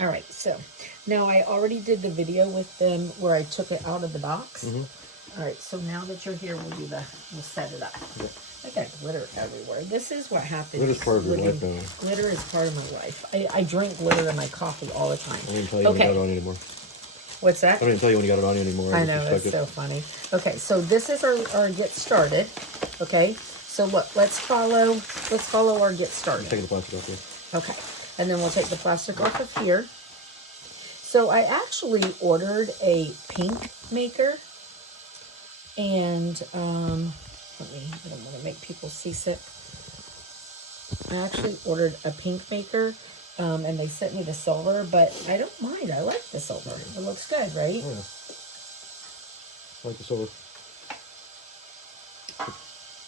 All right, so now I already did the video with them where I took it out of the box. All right, so now that you're here, we'll set it up. Yep. I got glitter everywhere. This is what happens. Glitter's part of your life now. Glitter is part of my life. I drink glitter in my coffee all the time. I don't even tell you when you got it on anymore. What's that? I don't even tell you when you got it on anymore. I know, it's so funny. Okay, so this is our get started. Okay, so look, let's follow our get started. Take the plastic off here. Okay, and then we'll take the plastic off of here. So I actually ordered a pink maker, and I don't want to make people seasick. I actually ordered a pink maker, and they sent me the silver, but I don't mind. I like the silver. It looks good, right? Oh, yeah. I like the silver.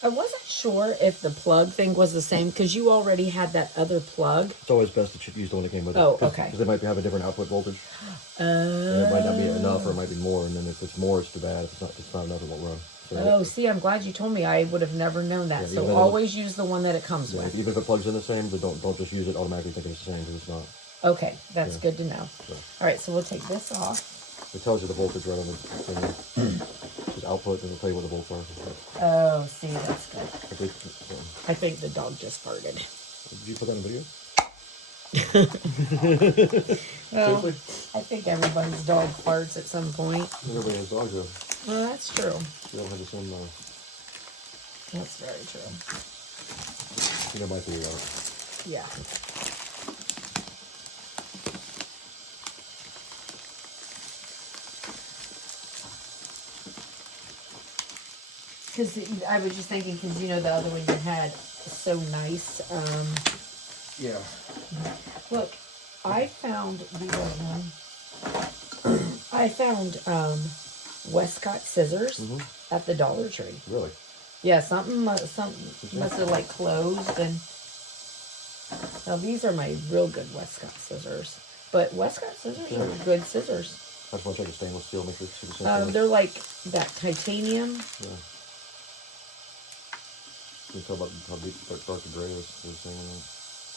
I wasn't sure if the plug thing was the same because you already had that other plug. It's always best to use the one that came with it. Oh, okay. Because they might have a different output voltage. And it might not be enough, or it might be more. And then if it's more, it's too bad. If it's not enough, it won't run. So see, I'm glad you told me. I would have never known that. Yeah, so always use the one that it comes with. Even if it plugs in the same, but don't just use it automatically thinking it's the same, because it's not. Okay, that's good to know. So. All right, so we'll take this off. It tells you the voltage right on the thing. It's output, and it'll tell you what the volts are. Oh, see, that's good. I think the dog just farted. Did you put that in the video? Well, Seriously? I think everybody's dog farts at some point. Everybody has dogs, though. Well, that's true. They don't have the same. That's very true. You know my theory on it. Yeah. Because I was just thinking, because the other one you had is so nice. Yeah. Look, I found the other one. I found Westcott scissors at the Dollar Tree. Really? Yeah, something must have like closed, and now these are my real good Westcott scissors. But Westcott scissors are good scissors. I just want to check the stainless steel, make sure it's the same. They're like that titanium. Yeah. You can tell about how deep that dark and gray is.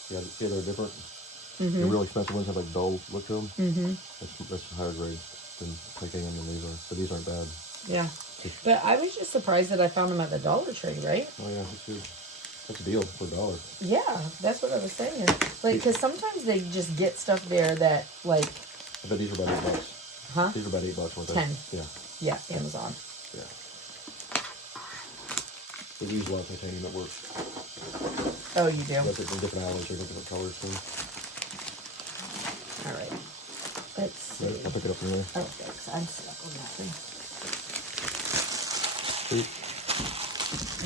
Yeah, they're different. The real expensive ones have like dull look to them. That's higher grade than titanium than these are. But these aren't bad. Yeah. But I was just surprised that I found them at the Dollar Tree, right? Oh yeah, that's a deal for $1. Yeah, that's what I was saying. Like, because sometimes they just get stuff there that, like... I bet these are about $8. Huh? These are about $8, weren't they? 10. Yeah. Yeah, Amazon. Yeah. They use a lot of titanium at work. Oh, you do? But in different alloys or different colors too. All right. Let's see. I'll pick it up from there. Oh, thanks. I'm stuck on that thing.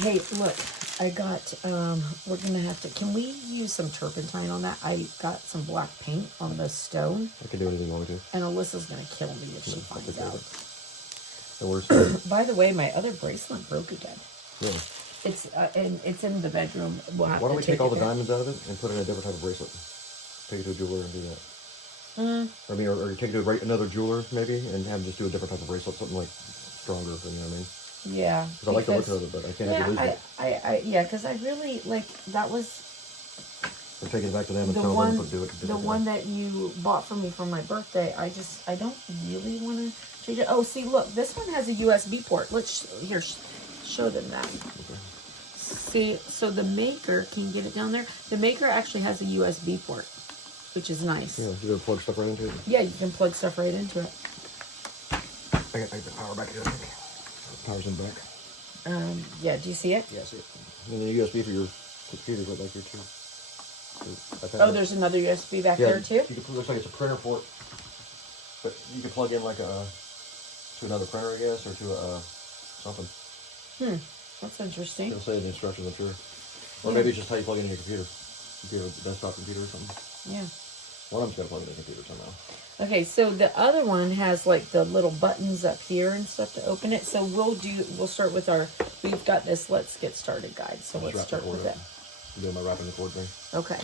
Hey, look. I got, we're going to have to, can we use some turpentine on that? I got some black paint on the stone. I can do anything you want me to. And Alyssa's going to kill me if she finds out. That works. By the way, my other bracelet broke again. Really? It's in the bedroom. We'll have Why don't to we take all the it diamonds out of it and put it in a different type of bracelet? Take it to a jeweler and do that. I mean, or take it to another jeweler maybe and have them just do a different type of bracelet, something like stronger. You know what I mean? Yeah. Because I like the look of it, but I can't have you lose it. Yeah, because I really like that was. I'm taking it back to them and tell them to do it. The one that you bought for me for my birthday. I don't really want to change it. Oh, see, look, this one has a USB port. Let's show them that. Okay. See, so the maker, can you get it down there? The maker actually has a USB port, which is nice. Yeah, you gonna plug stuff right into it? Yeah, you can plug stuff right into it. I got the power back here. Power's in back. Yeah, do you see it? Yeah, I see it. And the USB for your computer right back here too. Oh, there's another USB back there too? It looks like it's a printer port. But you can plug in like to another printer, I guess, or to something. That's interesting. It'll say the instructions, I'm sure. Or maybe it's just how you plug it in your computer. Desktop computer or something. Yeah. One of them's got to plug it in the computer somehow. Okay, so the other one has like the little buttons up here and stuff to open it. So we'll start with we've got this let's get started guide. So let's start with it. I'm doing my wrapping the cord thing. Okay.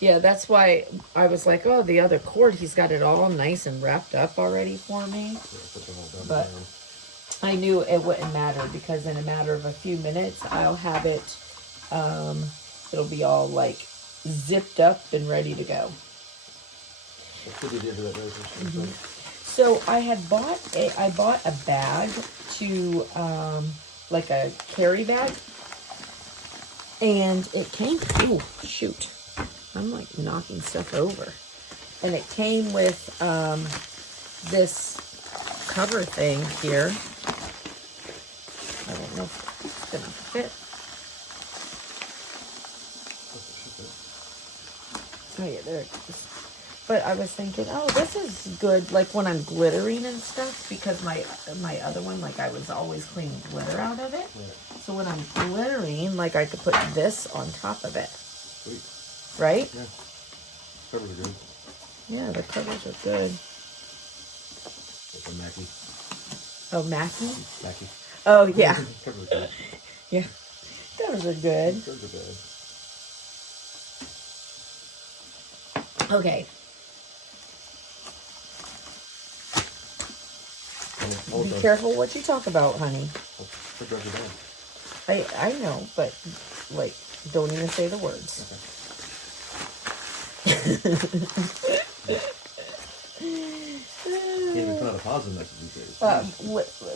Yeah, that's why I was like, oh, the other cord, he's got it all nice and wrapped up already for me. Yeah, but I knew it wouldn't matter because in a matter of a few minutes, I'll have it, it'll be all like zipped up and ready to go. That's what they did to that rose. So I bought a bag to, like a carry bag. And it came, oh, shoot. I'm like knocking stuff over. And it came with this cover thing here. I don't know if it's going to fit. Oh yeah, there it is. But I was thinking, oh, this is good, like when I'm glittering and stuff, because my other one, like I was always cleaning glitter out of it. Right. So when I'm glittering, like I could put this on top of it. Sweet. Right? Yeah. Covers are good. Yeah, the covers are good. That's a Mackie. Oh, Mackie? Mackie. Oh, yeah. Covers are good. Yeah. Those are good. Covers are bad. Okay. Be careful what you talk about, honey. What drugs are bad? I know, but like, don't even say the words. Can't even put out a positive message these days.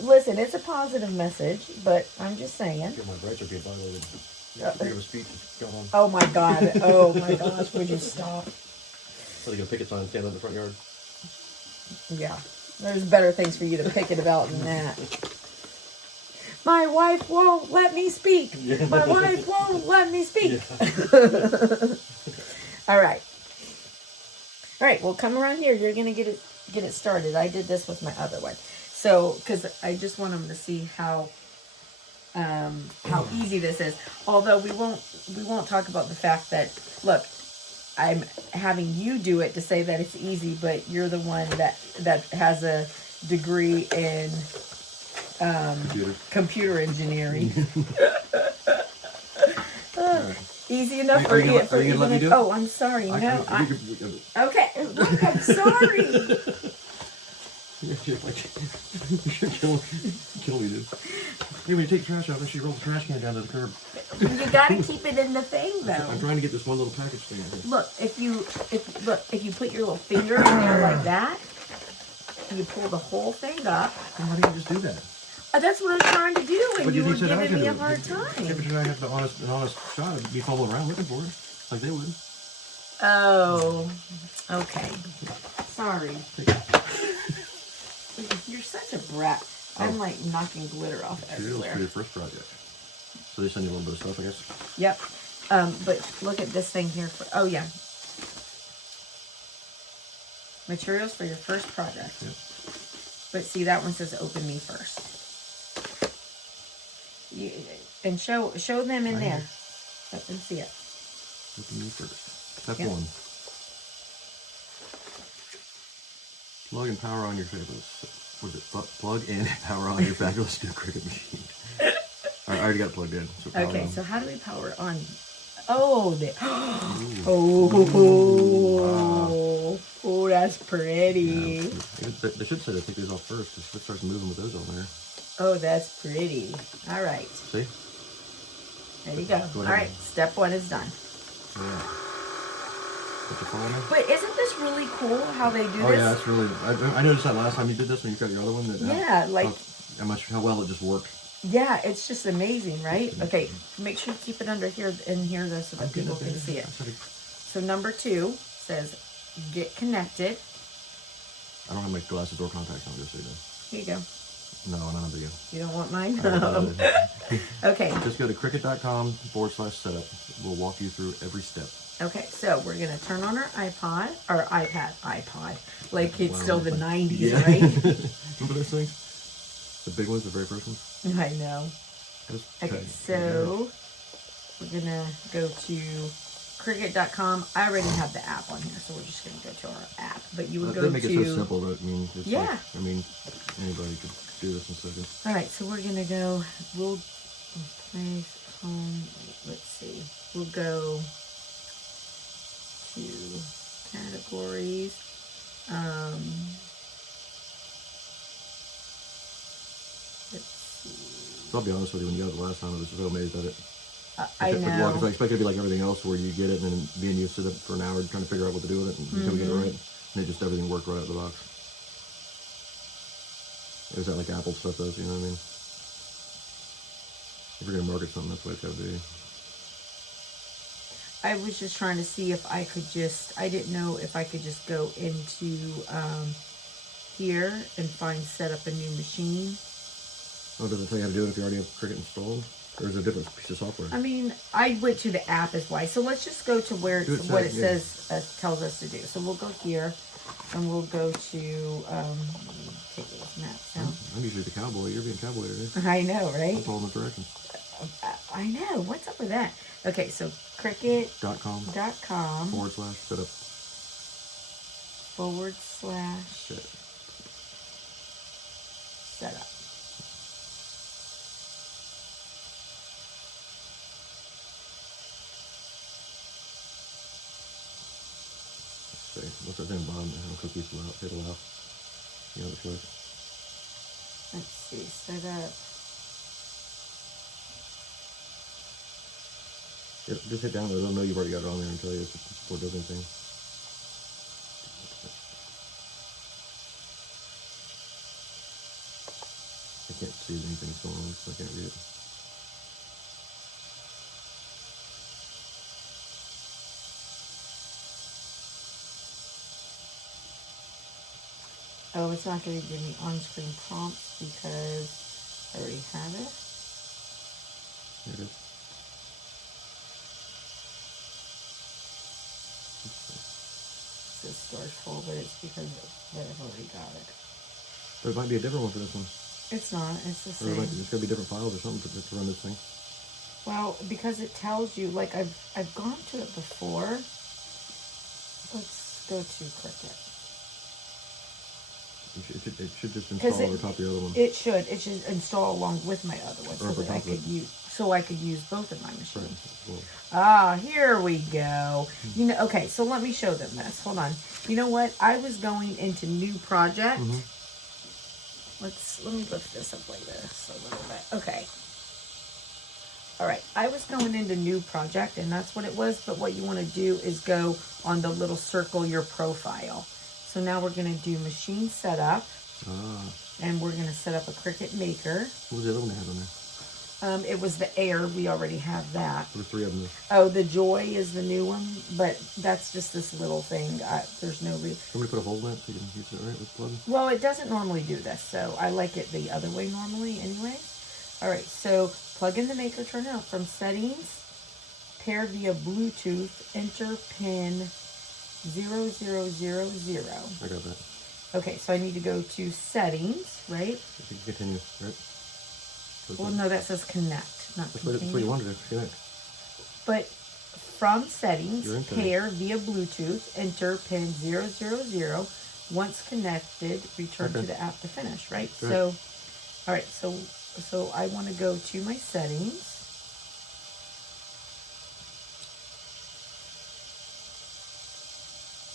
Listen, it's a positive message, but I'm just saying. Get my rights are being violated. Figure of a speech is going on. Oh my God. Oh my gosh. Would you stop? Are they going to picket sign stand out in the front yard? Yeah. There's better things for you to picket about than that. My wife won't let me speak. Yeah. My wife won't let me speak. Yeah. All right. All right. Well, come around here. You're gonna get it started. I did this with my other one, so because I just want them to see how easy this is. Although we won't talk about the fact that, look, I'm having you do it to say that it's easy, but you're the one that has a degree in computer engiring. Easy enough for you. Are you gonna let me do it? Oh, I'm sorry. No, okay. Look, I'm sorry. You're killing me, dude. When you take trash out, then she rolls the trash can down to the curb. You gotta keep it in the thing, though. I'm trying to get this one little package thing out here. Look, if you put your little finger in there like that, and you pull the whole thing up. Then why didn't you just do that? That's what I'm trying to do, and But you were said I giving could me a do it. hard time. Yeah, but you're not have an honest shot and be fumbling around looking for it, like they would. Oh, okay. Sorry. You're such a brat. I'm like knocking glitter off everywhere. For your first project. So they send you a little bit of stuff, I guess. Yep. But look at this thing here. Oh yeah. Materials for your first project. Yep. But see, that one says open me first. And show them in there. Let them see it. Open me first. Step 1. Plug and power on your fabulous. What is it? Plug and power on your fabulous new Cricut machine. I already got it plugged in. So okay, on. so how do we power it on? Oh, oh, that's pretty. Yeah. They should say to take these off first, because it starts moving with those on there. Oh, that's pretty. All right. See? There you go. All right, step 1 is done. Yeah. But isn't this really cool how they do this? Oh yeah, it's really. I noticed that last time you did this when you got your other one. That yeah, like how well it just worked. Yeah, it's just amazing, right? Okay, make sure you keep it under here in here though, so that people can see it. So number 2 says get connected. I don't have my glasses or contacts on, just so you know. Here you go. No, not under you. You don't want mine? No. Okay. Just go to Cricut.com/setup. We'll walk you through every step. Okay, so we're going to turn on our iPod. Like it's still the 90s, right? Remember those things? The big ones, the very first ones? I know. Okay, so we're going to go to Cricut.com. I already have the app on here, so we're just going to go to our app. But you would go to... They make it so simple that, yeah. Like, anybody could do this in seconds. All right, so we're going to go... We'll place home... Let's see. We'll go to categories. Let's see. So I'll be honest with you, when you got it last time, I was so amazed at it. I know. Because I expect it to be like everything else, where you get it and then me and you sit up for an hour trying to figure out what to do with it until we get it right. And it just everything worked right out of the box. It was that like Apple stuff does, you know what I mean? If you're gonna market something, that's the way it's gotta be. I was just trying to see if I could just, I didn't know if I could just go into here and find set up a new machine. Oh, does it tell you how to do it if you already have Cricut installed? Or is it a different piece of software? I mean, I went to the app is why. So let's just go to where it's, what it says tells us to do. So we'll go here and we'll go to, take those maps out. I'm usually the cowboy. You're being cowboy today. I know, right? I'm following the directions. I know. What's up with that? Okay, so Cricut.com /setup /setup. What's that thing bottom there? Cookies allow, hit allow. You know the choice. Let's see, set up. Yeah, just hit down there. They'll know you've already got it on there and tell you before it does anything. I can't see anything's going on, so I can't read it. Oh, it's not going to give me on-screen prompts because I already have it. Here it is. It says storage full, but it's because I've already got it. But it might be a different one for this one. It's not. It's the Or same. it's got to be different files or something to run this thing. Well, because it tells you, like I've gone to it before. Let's go to Cricut. It should just install over top of the other one. It should install along with my other one, Or so that I could use both of my machines. Right. Well, Ah, here we go. You know, okay, so let me show them this. Hold on. You know what? I was going into new project. Let me lift this up like this a little bit. Okay. All right. I was going into new project, and that's what it was. But what you want to do is go on the little circle your profile. So now we're going to do machine setup. And we're going to set up a Cricut Maker. What was the other one they had on there? It was the Air. We already have that. There were 3 of them. Oh, the Joy is the new one, but that's just this little thing. There's no reason. Somebody put a hole in it so you can use it right with plug? Well, it doesn't normally do this, so I like it the other way normally anyway. All right, so plug in the Maker, turn it on. From settings, pair via Bluetooth, enter pin 0000. I got that. Okay, so I need to go to settings, right? You can continue, right? Well, no, that says connect, not continue. That's what you wanted to connect. But from settings, You're in pair via Bluetooth, enter pin 000. Once connected, return to the app to finish, right? Right. So, all right, so I want to go to my settings.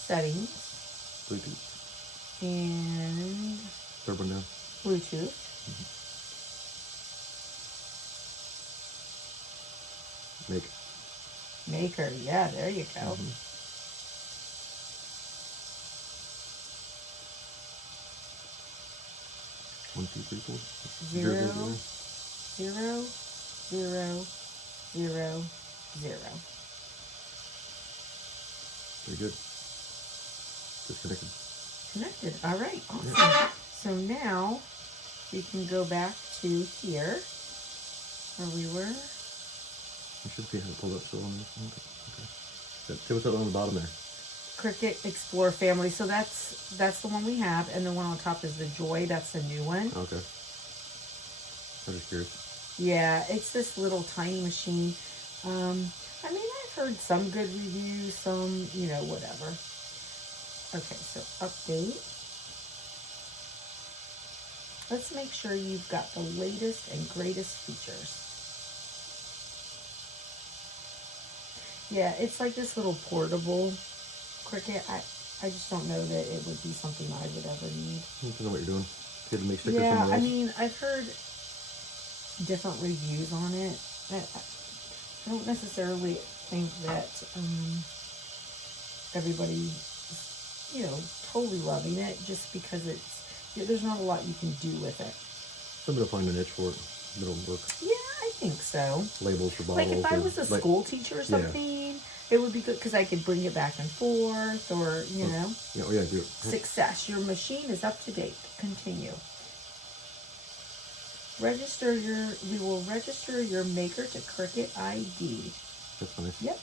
Settings. Bluetooth. And Third one down. Bluetooth. Maker, yeah, there you go. 1, 2, 3, 4. 0, 0, 0, 0, 0. Very good. Disconnected. Connected. All right. Awesome. Yeah. So now we can go back to here where we were. You should be able to pull that still on this one. Okay. See what's that on the bottom there? Cricut Explore Family. So that's the one we have, and the one on top is the Joy. That's the new one. Okay. I'm just curious. Yeah, it's this little tiny machine. I mean, I've heard some good reviews, some, you know, whatever. Okay, so update. Let's make sure you've got the latest and greatest features. Yeah, it's like this little portable Cricut. I just don't know that it would be something I would ever need. I don't know what you're doing. You had to make stickers yeah, somewhere else. I mean, I've heard different reviews on it. I don't necessarily think that everybody, you know, totally loving it just because there's not a lot you can do with it. Somebody will find a niche for it. It'll work. Yeah, I think so. Labels for bottles. Like if I was a school teacher or something, it would be good because I could bring it back and forth, or you know. Yeah, oh yeah, do it. Success. Your machine is up to date. Continue. We will register your maker to Cricut ID. That's nice. Yep.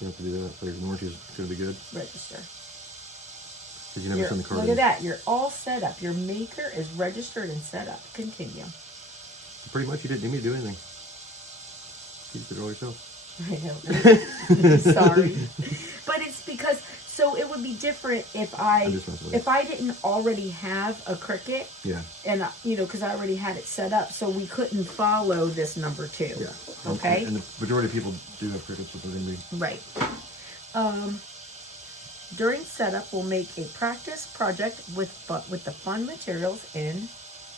You have to do that. So your warranty is going to be good. Register. Because you never send the card Look in. at that. You're all set up. Your maker is registered and set up. Continue. Pretty much, you didn't need me to do anything. You did it all yourself. I know. Sorry. But it's because, so it would be different if I didn't already have a Cricut. Yeah. And, you know, because I already had it set up. So we couldn't follow this number 2. Yeah. Okay? And the majority of people do have Cricuts, but they're going to be... Right. During setup, we'll make a practice project with the fun materials in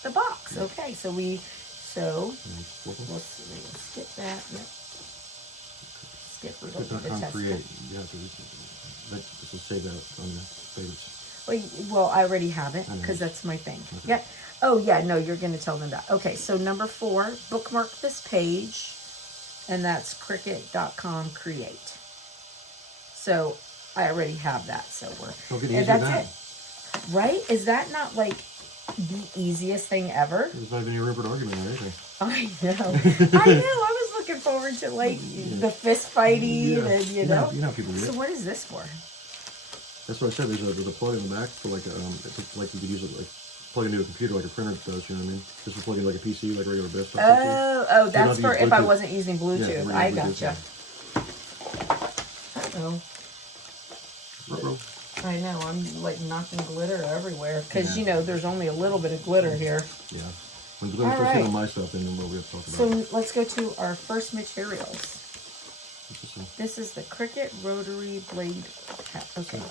the box. Yeah. Okay, so we'll skip that. Yep. Skip the test. Create. Yeah, this will save that on the favorites. Well, I already have it because that's my thing. Okay. Yeah. Oh, yeah. No, you're going to tell them that. Okay, so number 4, bookmark this page, and that's Cricut.com create. So I already have that, so that's it. Right? Is that not like the easiest thing ever? There's not even a Rupert argument or anything. I know. I was looking forward to like the fist fighting and you know people do it. So what is this for? That's what I said. There's a plug in the back for like it's like you could use it like plug into a computer like a printer does. You know what I mean? Just to plug into like a PC, like regular desktop. Oh, that's for if I wasn't using Bluetooth. Yeah, I gotcha. Uh-oh. I know, I'm like knocking glitter everywhere because you know there's only a little bit of glitter here. Yeah. When the glitter starts hitting my stuff, then we'll have to talk about it. So let's go to our first materials. This is the Cricut rotary blade cap. Okay.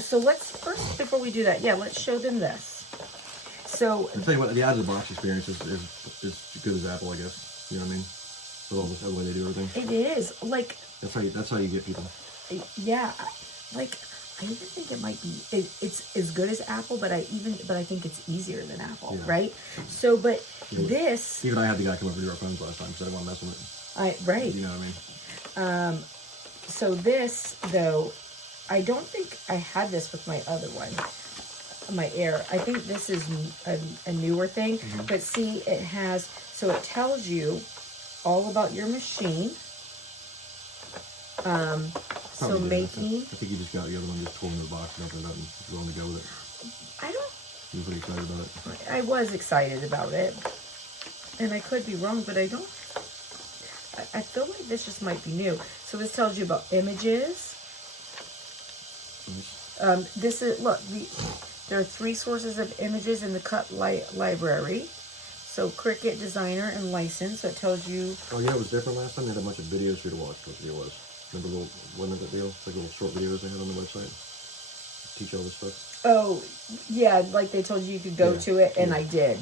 So let's first, before we do that, let's show them this. So I'll tell you what, the out of the box experience is good as Apple, I guess. You know what I mean? With all the way they do everything. It is like that's how you get people. Yeah, like I even think it might be it's as good as Apple, but I think it's easier than Apple, right? So, but this even I had the guy come over to our phones last time because I didn't want to mess with it. Right. You know what I mean? So this though, I don't think I had this with my other one, my Air. I think this is a newer thing, but see, it tells you all about your machine. So making... I think you just got the other one just pulled in the box and opened it up and willing to go with it. You were pretty excited about it. I was excited about it. And I could be wrong, but I don't... I feel like this just might be new. So this tells you about images. Nice. This is... Look, there are 3 sources of images in the Cut library. So Cricut Designer and License. So it tells you... Oh, yeah, it was different last time. They had a bunch of videos for you to watch. What the deal was. Remember one of that deal? Like little short videos they had on the website? Teach all this stuff. Oh, yeah, like they told you could go to it, and I did,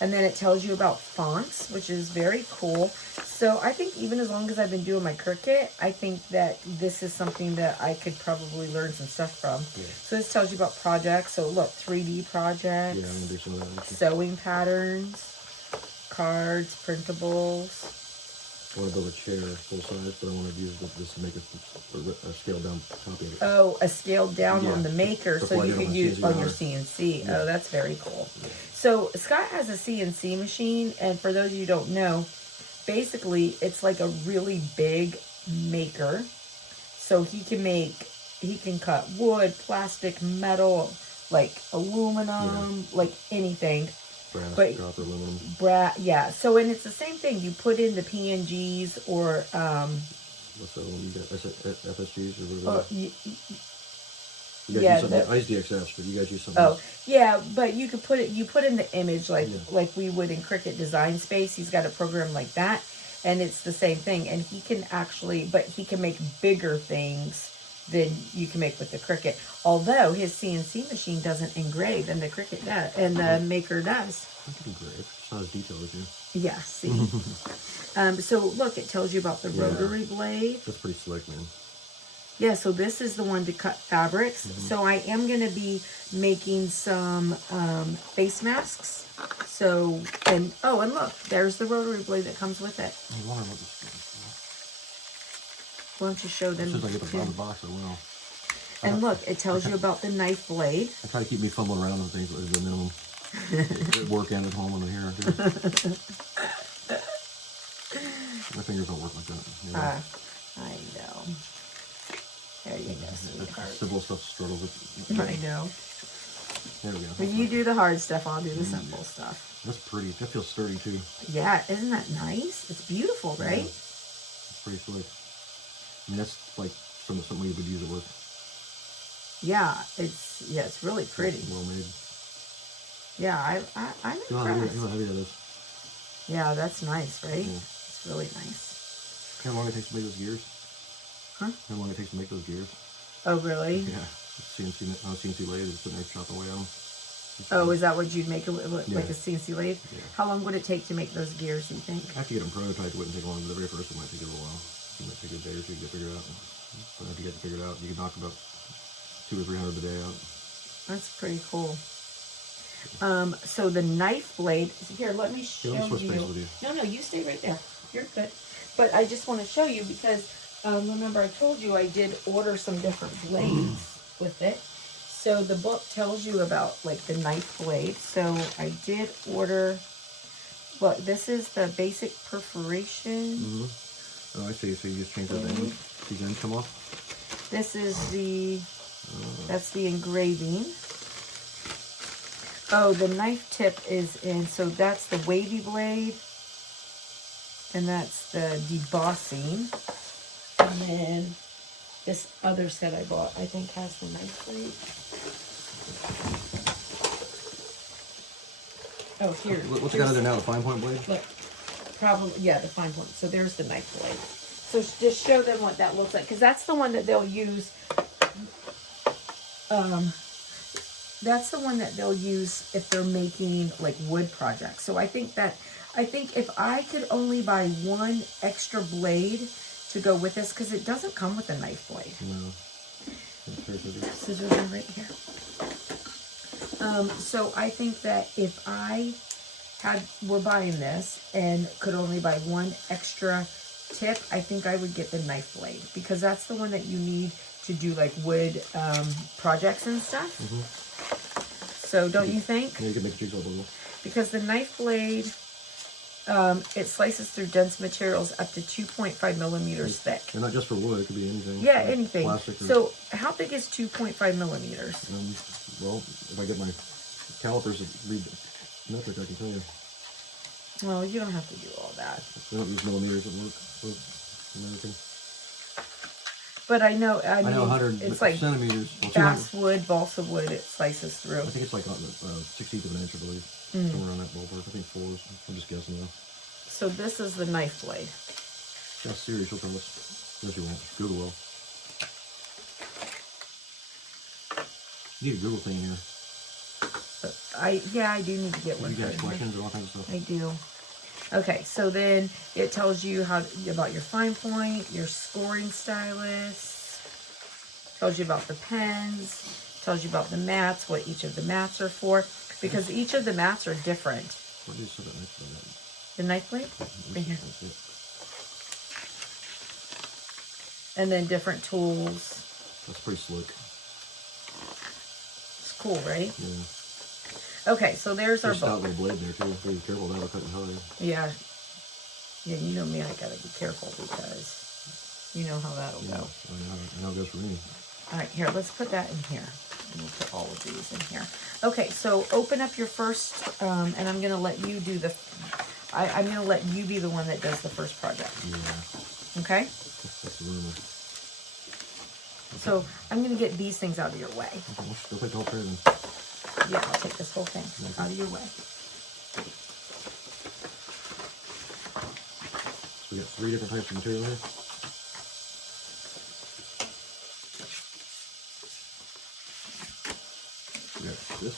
And then it tells you about fonts, which is very cool. So I think even as long as I've been doing my Cricut, I think that this is something that I could probably learn some stuff from. Yeah. So this tells you about projects. So look, 3D projects. Yeah, I'm going to do some of that. Sewing patterns, cards, printables. I want to build a chair full size, but I want to use this to make a scaled down copy of it. Oh, a scaled down on the maker, so you could use on your CNC. Yeah. Oh, that's very cool. Yeah. So Scott has a CNC machine, and for those of you who don't know, basically it's like a really big maker. So he can cut wood, plastic, metal, like aluminum, like anything. Brass, copper, aluminum. So, and it's the same thing. You put in the PNGs or... What's that one you got? FSGs or whatever? I use DXFs, but you guys use something else. Yeah, but you could put in the image like we would in Cricut Design Space. He's got a program like that, and it's the same thing. And he can he can make bigger things than you can make with the Cricut. Although his CNC machine doesn't engrave, and the Cricut does, and the maker does. I can engrave. It's not as detailed as you. Yeah, see. So look, it tells you about the rotary blade. That's pretty slick, man. Yeah, so this is the one to cut fabrics. So I am going to be making some face masks. So, and look, there's the rotary blade that comes with it. I wonder what this is. Why don't you show them? As soon as I get the box, I will. And look, it tells you about the knife blade. I try to keep me fumbling around with things at the minimum. At work and at home and here. My fingers don't work like that. You know? I know. There you go, sweetheart. Simple stuff struggles with. I know. There we go. When you do the hard stuff, I'll do the simple stuff. That's pretty. That feels sturdy too. Yeah, isn't that nice? It's beautiful, right? Yeah. It's pretty slick. I mean, that's like something you would use at work. Yeah, it's really pretty. Well made. Yeah, I'm impressed. How heavy that is. Yeah, that's nice, right? Yeah. It's really nice. How long it takes to make those gears? Huh? How long it takes to make those gears? Oh, really? Yeah. CNC lathe is sitting there chopping away on them. Oh, is that what you'd make it with, like Yeah. a CNC lathe? Yeah. How long would it take to make those gears, you think? After you get them prototyped, it wouldn't take long. The very first one might take a little while. It might take a day or two to get figured out. But after you get it figured out, you can knock about 200 or 300 a day out. That's pretty cool. So the knife blade, here, let me show Let me switch you. space with you. No, you stay right there. You're good. But I just want to show you because, remember I told you I did order some different blades with it. So the book tells you about like the knife blade. So I did order, well, this is the basic perforation. Oh, I see. So you just change the end. These ends come off? This is the, that's the engraving. Oh, the knife tip is in, so that's the wavy blade. And that's the debossing. And then this other set I bought, I think has the knife blade. Oh, here. What's it got under now? The fine point blade? Look, probably, yeah, the fine point. So there's the knife blade. So just show them what that looks like. Because that's the one that they'll use. That's the one that they'll use if they're making like wood projects. So I think if I could only buy one extra blade to go with this, because it doesn't come with a knife blade. No. Scissors are right here. So I think that if I were buying this and could only buy one extra tip, I think I would get the knife blade, because that's the one that you need to do like wood projects and stuff. So don't you think? Yeah, you can make a jigsaw puzzle. Because the knife blade, it slices through dense materials up to 2.5 millimeters thick. And not just for wood, it could be anything. Yeah, like anything. Plastic. So how big is 2.5 millimeters? Well, if I get my calipers to read metric, I can tell you. Well, you don't have to do all that. They don't use millimeters at work. American. But I know, I know 100 it's like centimeters. Well, 200. basswood, balsa wood, it slices through. I think it's like 1/16 of an inch, I believe. Somewhere around that ballpark. I think 4 is. I'm just guessing though. So this is the knife blade. Just Siri, she'll tell us. Yes, you won't. Google will. You need a Google thing here. I do need to get one. You guys questions and all kinds of stuff. I do. Okay, so then it tells you about your fine point, your scoring stylus, tells you about the pens, tells you about the mats, what each of the mats are for, because each of the mats are different. What do you say that next to that? The knife blade? Right here. That's it. And then different tools. That's pretty slick. It's cool, right? Yeah. Okay, so there's our There's a stout book. little blade there too. Be careful now, cutting high. Yeah. Yeah, you know me, I gotta be careful because you know how that'll Yeah, go. I know it goes for me. All right, here, let's put that in here. And we'll put all of these in here. Okay, so open up your first, and I'm gonna let you do I'm gonna let you be the one that does the first project. Yeah. Okay? That's the rumor. So I'm gonna get these things out of your way. Okay, go take the whole tray then. Yeah, I'll take this whole thing out of your way. So we got 3 different types of material here. We got this.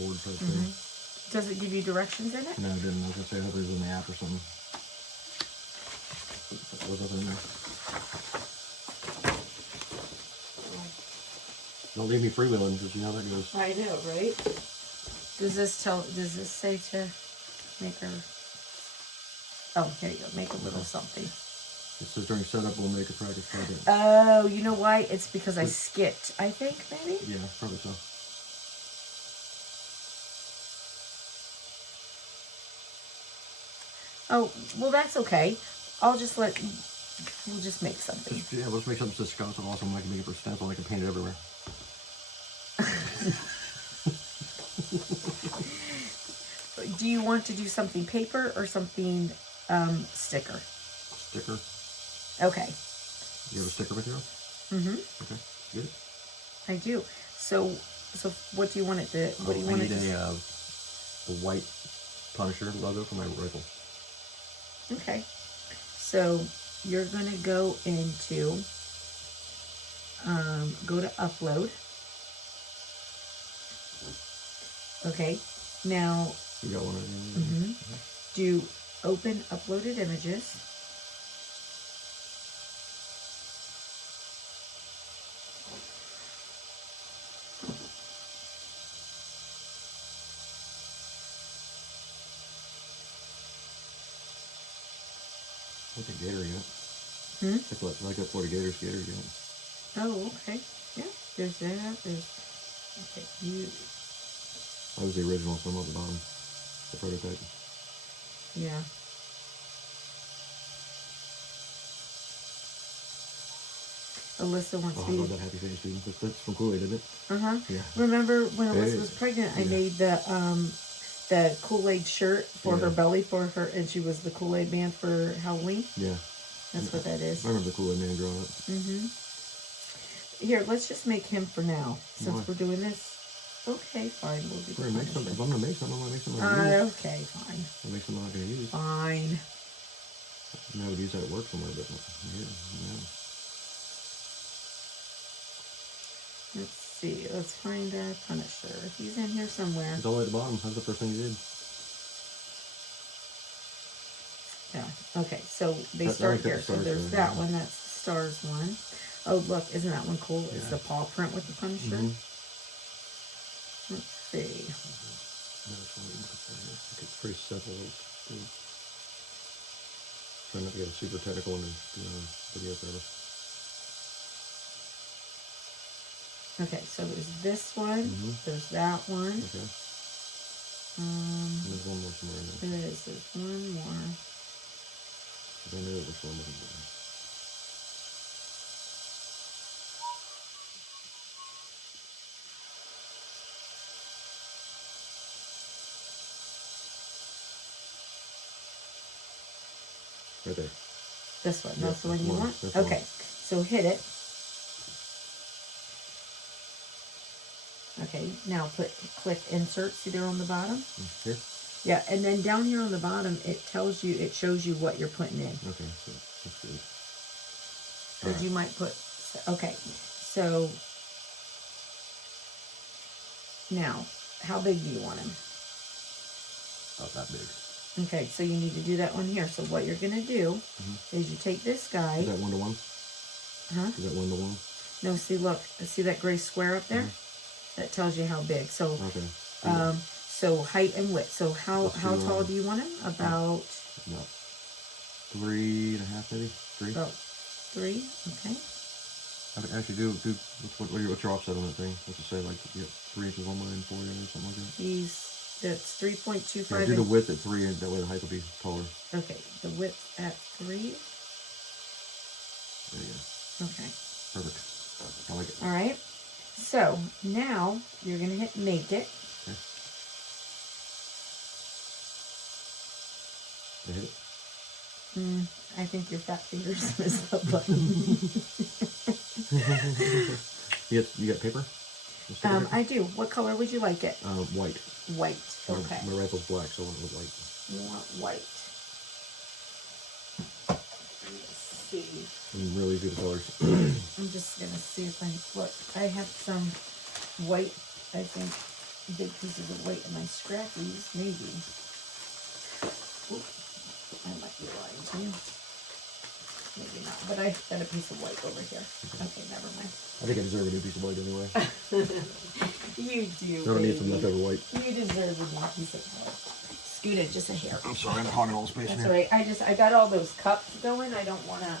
board type thing. Does it give you directions in it? No, it didn't. I was gonna say I hope it was in the app or something. Was up in there. Don't leave me freewheeling, because you know how that goes. I know, right? Does this say to make her? Oh, here you go. Make a little something. It says during setup we'll make a practice project. Oh, you know why? It's because I skipped, I think, maybe? Yeah, probably so. Oh, well, that's okay. We'll just make something. Yeah, let's make something so Scott's awesome. I can make it for stencil. I can paint it everywhere. Do you want to do something paper or something sticker? Sticker. Okay. You have a sticker with you? Okay, good. I do. So what do you want it to? What do you want it to? I need a white Punisher logo for my rifle. Okay. So you're gonna go into go to upload. Okay. Now. You got one of them? Do open uploaded images. Like a gator yet? Like that Florida Gators yet? Oh, okay. Yeah. There's that. There's okay. That was the original, so I'm on the bottom. The prototype. Yeah. Alyssa wants Oh, me. I love that happy face, dude. That's from Kool-Aid, isn't it? Yeah. Remember when Alyssa was pregnant? I made the Kool-Aid shirt for her belly and she was the Kool-Aid man for Halloween. Yeah. That's what that is. I remember the Kool-Aid man growing up. Here, let's just make him for now, since we're doing this. Okay, fine. We'll do If I'm gonna make something, I'm gonna make something. Okay, fine. I'll make something I'm not gonna use. Fine. I would use that at work somewhere, but yeah. Let's see. Let's find our Punisher. He's in here somewhere. It's all the way at the bottom. That's the first thing you did. Yeah. Okay. So they start here. So there's that one. That's the stars one. Oh, look! Isn't that one cool? Yeah. It's the paw print with the Punisher. Let's see. It's pretty simple. Trying not to get super technical in the video forever. Okay, so there's this one. There's that one. Okay. There's one more somewhere in there. There is. There's one more. I knew it was one more. Right there. This one. That's the one you want? Okay. So hit it. Okay. Now click insert. See there on the bottom? Here? Yeah. And then down here on the bottom, it shows you what you're putting in. Okay. So that's good. Because you might put, okay. So now, how big do you want him? About that big. Okay, so you need to do that one here. So what you're going to do is you take this guy. Is that 1-to-1? Huh? Is that 1-to-1? No, see, look. See that gray square up there? That tells you how big. So, so height and width. So how tall do you want him? About? 3.5 maybe? 3? About 3, okay. Actually, what's your offset on that thing? What's it say? Like, you get 3 inches one way and 4 the other, something like that? That's 3.25. Yeah, do the width at 3, and that way the height will be taller. Okay, the width at 3. There you go. Okay. Perfect. I like it. All right. So now you're gonna hit make it. Okay. Did I hit it? I think your fat fingers missed the button. You got paper? I do. What color would you like it? White. White. Okay. My rifle's black, so I want it with white. You want white. Let's see. I'm really good at colors. I'm just gonna see if I have some white. I think big pieces of white in my scrappies, maybe. Oop, I might be lying to you. Maybe not, but I've got a piece of white over here. Okay, never mind. I think I deserve a new piece of white anyway. You do. I don't need some leftover white. You deserve a new piece of white. Scoot it just a hair. I'm sorry, I'm hogging all the space That's in all here. right. I got all those cups going. I don't want to.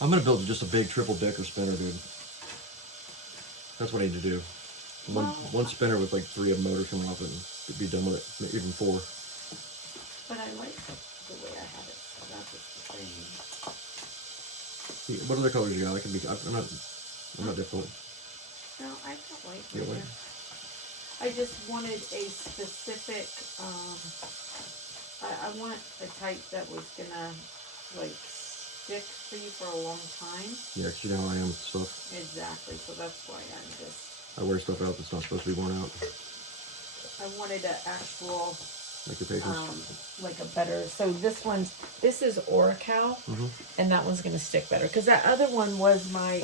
I'm gonna build just a big triple decker spinner, dude. That's what I need to do. One spinner with like 3 of motors coming off it and be done with it. Even 4. But I like the way I have it set up. It's the same. See, what other colors you got? I can be. I'm not difficult. No, I've got white. Yeah, Right white. here. I just wanted a specific. I want a type that was gonna like stick for you for a long time. Yeah, 'cause you know how I am with stuff. Exactly. So that's why I'm just. I wear stuff out that's not supposed to be worn out. I wanted an actual. Like your papers. Like a better. So this is Oracal, and that one's gonna stick better because that other one was my.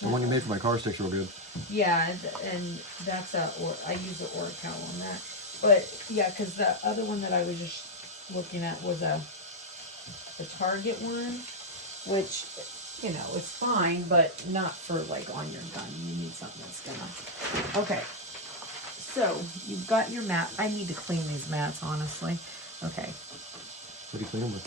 The one you made for my car sticks real good. Yeah, and that's I use the Oracal on that. But yeah, because the other one that I was just looking at was a Target one, which, you know, it's fine, but not for like on your gun. You need something that's gonna. Okay. So you've got your mat. I need to clean these mats, honestly. Okay. What do you clean them with?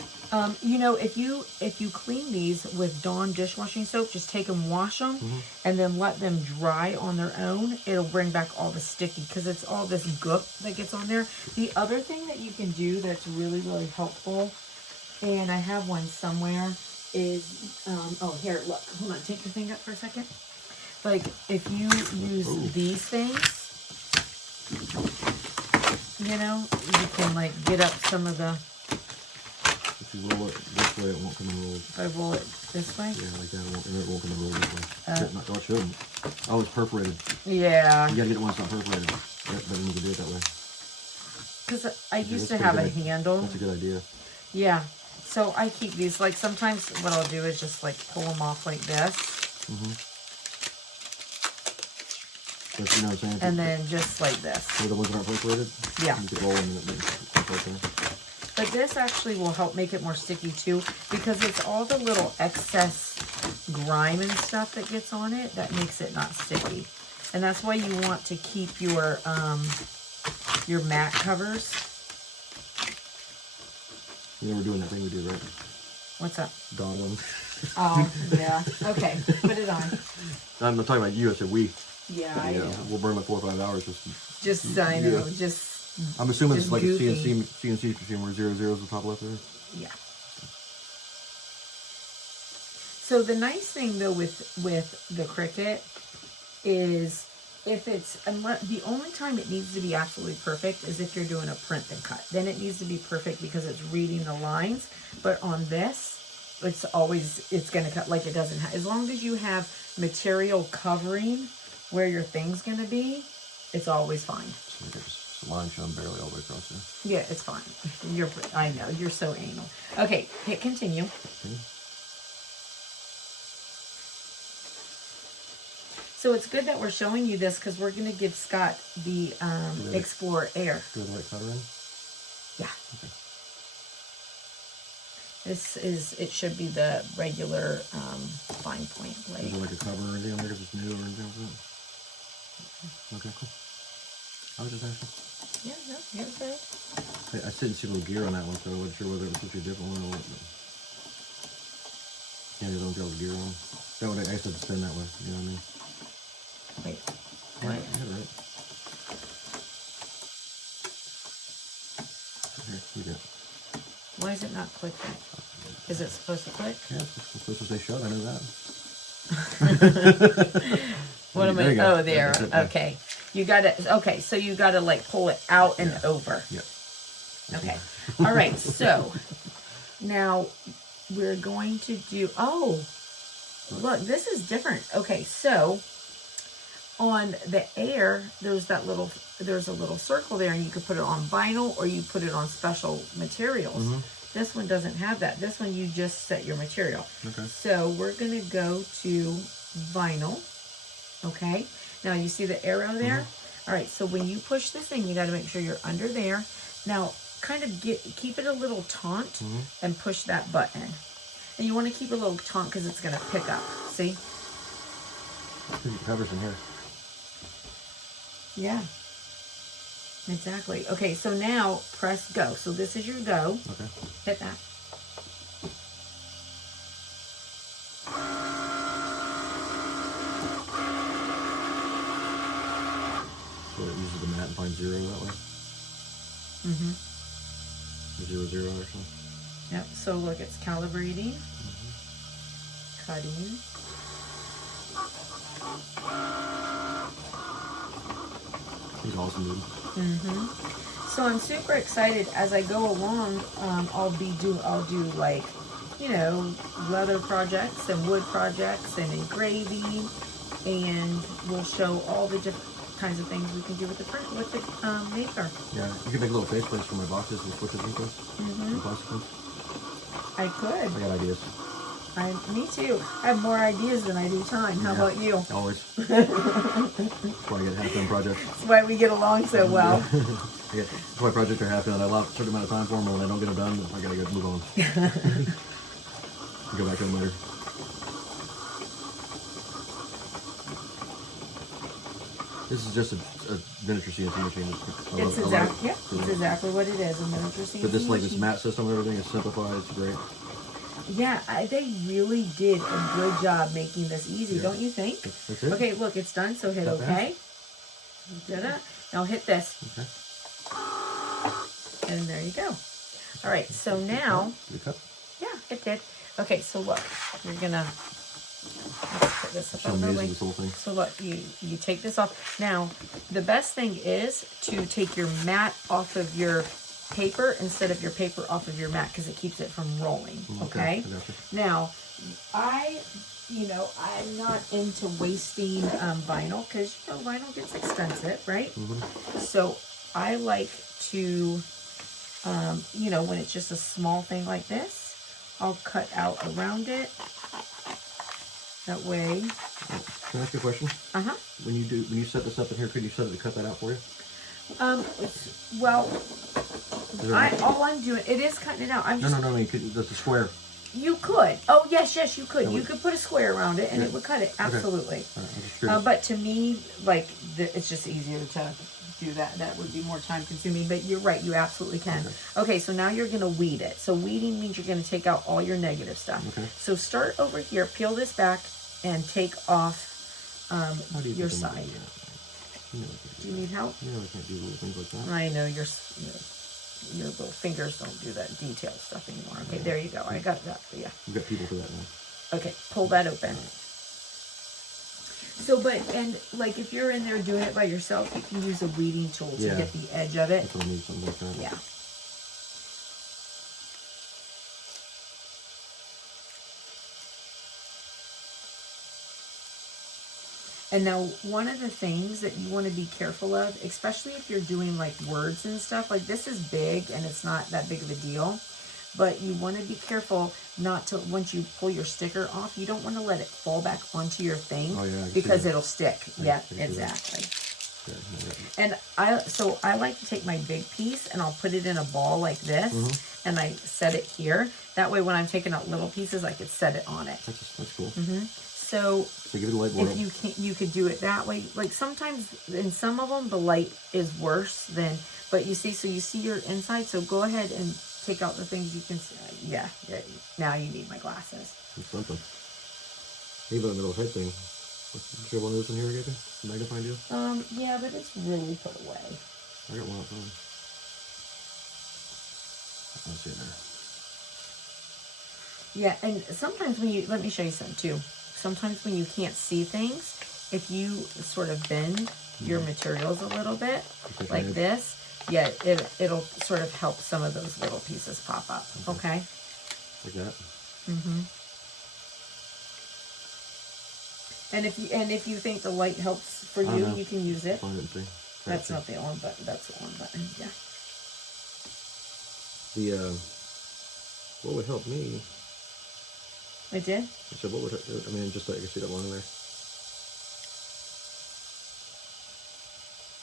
You know, if you clean these with Dawn dishwashing soap, just take them, wash them, and then let them dry on their own. It'll bring back all the sticky because it's all this goop that gets on there. The other thing that you can do that's really, really helpful, and I have one somewhere, is oh, here, look, hold on, take your thing up for a second. Like if you use these things, you know, you can like get up some of the. If you roll it this way, it won't come in rolled. If I roll it this way? Yeah, like that, it won't come in rolled this way. No, it shouldn't. Oh, it's perforated. Yeah. You gotta get it when it's not perforated. But you can do it that way. Because I used to have a handle. That's a good idea. Yeah. So I keep these, like sometimes what I'll do is just like pull them off like this. But you know what I'm saying? And then just like this. So the ones that aren't perforated? Yeah. You can roll them and it's okay. But this actually will help make it more sticky too, because it's all the little excess grime and stuff that gets on it that makes it not sticky. And that's why you want to keep your mat covers. You know we're doing that thing we do, right? What's up? Dawdling. Oh, yeah. Okay, put it on. I'm not talking about you, I said we. Yeah, I know. We'll burn like 4 or 5 hours Just, I know, just... I'm assuming just it's like goofy. a CNC machine where 00 is the top left there. Yeah. So the nice thing though with the Cricut is if it's, unless, the only time it needs to be absolutely perfect is if you're doing a print and cut. Then it needs to be perfect because it's reading the lines. But on this, it's always, it's going to cut like it doesn't have, as long as you have material covering where your thing's going to be, it's always fine. So there's a line showing barely all the way across there. Yeah, it's fine. I know, you're so anal. Okay, hit continue. Okay. So it's good that we're showing you this because we're going to give Scott the Explorer Air. Do the right color in? Yeah. Okay. This is, it should be the regular fine point blade. Is there like a cover or anything on there because it's new or anything like that? Okay, cool. I was just asking. Yeah, no, you're good. I didn't see a little gear on that one, so I wasn't sure whether it was supposed to be a different one or what. But yeah, they don't get all the gear on. That would, I guess I'd spin that way, you know what I mean? Wait. Yeah, right. Right. Here, you go. Why is it not clicking? Is it supposed to click? Yeah, it's supposed to say shut, I know that. What am There I? you go. Oh, there. That's it, yeah. Okay. You gotta, okay, so you gotta like pull it out and over. Yep. Okay. All right, so now we're going to do, oh, look, this is different. Okay, so on the Air, there's a little circle there, and you could put it on vinyl or you put it on special materials. This one doesn't have that. This one, you just set your material. Okay. So we're going to go to vinyl. Okay, now you see the arrow there? All right, so when you push this in, you got to make sure you're under there. Now, kind of keep it a little taut and push that button. And you want to keep it a little taut because it's going to pick up. See? Covers in here. Yeah. Exactly. Okay, so now press go. So this is your go. Okay. Hit that. So it uses the mat and finds 0 that way? Mm-hmm. 0, 0 or something? Yep, so look, it's calibrating, cutting. He's awesome, dude. So I'm super excited as I go along. I'll do like, you know, leather projects and wood projects and engraving, and we'll show all the different kinds of things we can do with the maker. Yeah, you can make a little face plates for my boxes and switch it into plastic ones. I could. I got ideas. Me too. I have more ideas than I do time. How about you? Always. That's why I get half-done projects. That's why we get along so well. That's why projects are half-done. I allow a certain amount of time for them, and when I don't get them done, I gotta go move on. Go back to them later. This is just a miniature CNC machine. It's exactly what it is, a miniature CNC But this, like, this machine. mat system and everything is simplified. It's great. Yeah, they really did a good job making this easy, don't you think? That's it. Okay, look, it's done, so hit OK. Ta-da. Now hit this. Okay. And there you go. All right, so now... Did it cut? Yeah, it did. Okay, so look, you're going to... Let's put this up So on the amazing, way. this whole thing. So look, you take this off. Now, the best thing is to take your mat off of your paper instead of your paper off of your mat because it keeps it from rolling. Okay. Now, I'm not into wasting vinyl because vinyl gets expensive, right? So I like to, when it's just a small thing like this, I'll cut out around it. That way. Can I ask you a question? When you set this up in here, could you set it to cut that out for you? Well, all I'm doing, it is cutting it out. I'm just, No, that's a square. You could. Oh, yes, you could. You could put a square around it, and it would cut it. Absolutely. Right, but to me, like, it's just easier to do that. That would be more time consuming. But you're right. You absolutely can. Okay, so now you're going to weed it. So weeding means you're going to take out all your negative stuff. Okay. So start over here, peel this back, and take off your side. Do you need help? You know I can't do little things like that. I know your little fingers don't do that detailed stuff anymore. Okay, there you go. I got that for you. You've got people for that now. Okay, pull that open. So, like if you're in there doing it by yourself, you can use a weeding tool to get the edge of it. That's what I need, something like that. Yeah. And now one of the things that you want to be careful of, especially if you're doing like words and stuff, like this is big and it's not that big of a deal, but you want to be careful not to, once you pull your sticker off, you don't want to let it fall back onto your thing because it'll stick. Yeah, exactly. And I like to take my big piece and I'll put it in a ball like this and I set it here. That way when I'm taking out little pieces, I could set it on it. That's cool. So give it a light if you could do it that way, like sometimes in some of them the light is worse than, but you see, so you see your inside. So go ahead and take out the things you can see. Yeah. Now you need my glasses. It's something. Even a little head thing. Is there one of those in here I gave you? Magnifying deal? Yeah, but it's really put away. I got one up front. I see it there. Yeah, and sometimes when you, let me show you something too. Sometimes when you can't see things, if you sort of bend your materials a little bit, like this, yeah, it'll sort of help some of those little pieces pop up. Okay? Like that? And if you think the light helps for you, you can use it. Find it and see. That's not the on button, that's the on button, yeah. What would help me? It did? I said, what would, I mean, just like you see that one in there.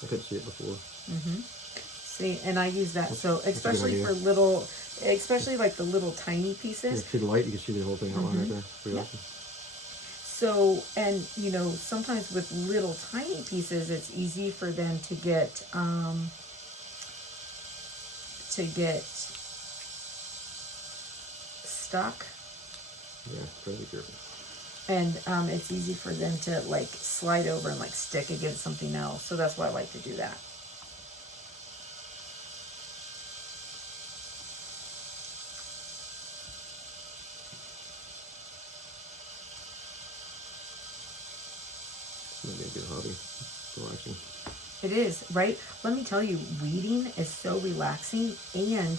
I couldn't see it before. See, and I use that, so That's a good especially idea. for little, especially like the little tiny Yeah, pieces. see the light, you can see the whole thing outlined right there. Pretty Yeah. awesome. So, and you know, sometimes with little tiny pieces, it's easy for them to get stuck, Yeah, try to be careful. and it's easy for them to like slide over and like stick against something else. So that's why I like to do that. This might be a good hobby. Relaxing. It is, right? Let me tell you, weeding is so relaxing, and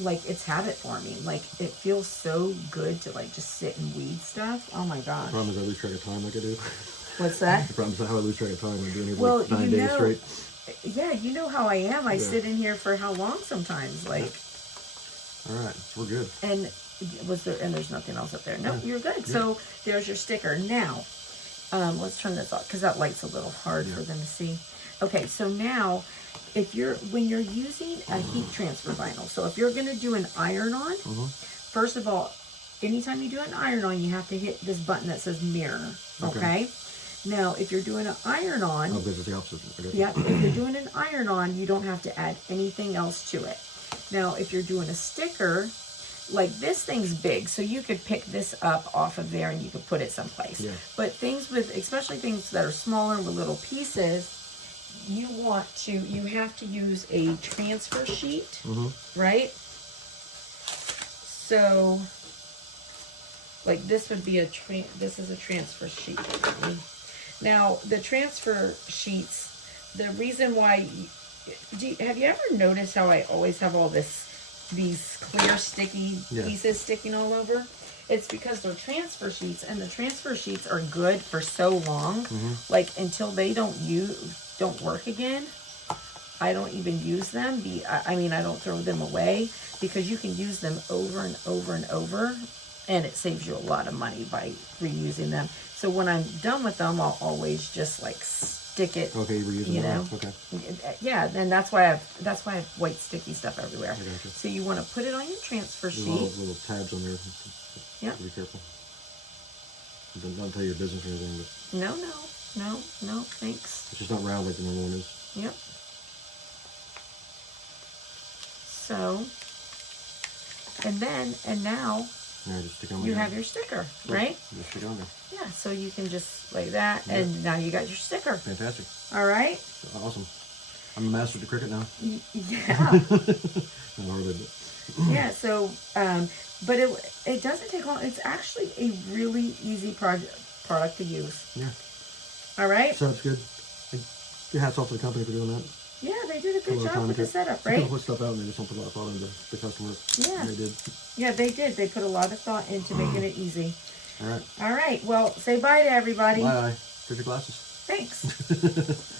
like it's habit forming. Like it feels so good to like just sit and weed stuff. Oh my gosh. The problem is I lose track of time like I do. What's that? The problem is how I lose track of time. I'm doing it Well, like 9 you days know, straight. yeah, you know how I am. I Yeah. sit in here for how long sometimes, like. All right, we're good. And was there? And there's nothing else up there. No, Yeah. you're good. Yeah. So there's your sticker. Now, let's turn this off because that light's a little hard for them to see. Okay, so now, when you're using a heat transfer vinyl, so if you're gonna do an iron-on, first of all, anytime you do an iron-on, you have to hit this button that says mirror. Okay. Now, if you're doing an iron-on, Oh, because it's the opposite. I got you. yeah, if you're doing an iron-on, you don't have to add anything else to it. Now, if you're doing a sticker, like this thing's big, so you could pick this up off of there and you could put it someplace. Yeah. But especially things that are smaller with little pieces, you have to use a transfer sheet, right? So, like this would be this is a transfer sheet. Now, the transfer sheets, the reason why, have you ever noticed how I always have all these clear sticky pieces sticking all over? It's because they're transfer sheets, and the transfer sheets are good for so long, like until they don't work again. I don't even use them. I mean, I don't throw them away because you can use them over and over and over, and it saves you a lot of money by reusing them. So when I'm done with them, I'll always just like stick it. Okay, you reuse them. You know? Okay. Yeah, and that's why I have white sticky stuff everywhere. I gotcha. So you want to put it on your transfer There's sheet. little tabs on there. Yep. Be careful. Don't tell your business or anything, but No, thanks. it's just not round like the normal one is. Yep. So, and now Yeah, just stick on you there. have your sticker, right? Just stick on there. Yeah, so you can just like that, and now you got your sticker. Fantastic. All right? Awesome. I'm the master of the Cricut now. Yeah. Not hardly, but Yeah, so, but it doesn't take long. It's actually a really easy product to use. yeah. All right? Sounds good. Your hats off to the company for doing that. Yeah, they did a good Little job time with to the setup, Some people right? put stuff out and they just don't put a lot of thought into the customers. Yeah. They did. Yeah, they did. They put a lot of thought into making it easy. All right. All right, well, say bye to everybody. Bye. Take your glasses. Thanks.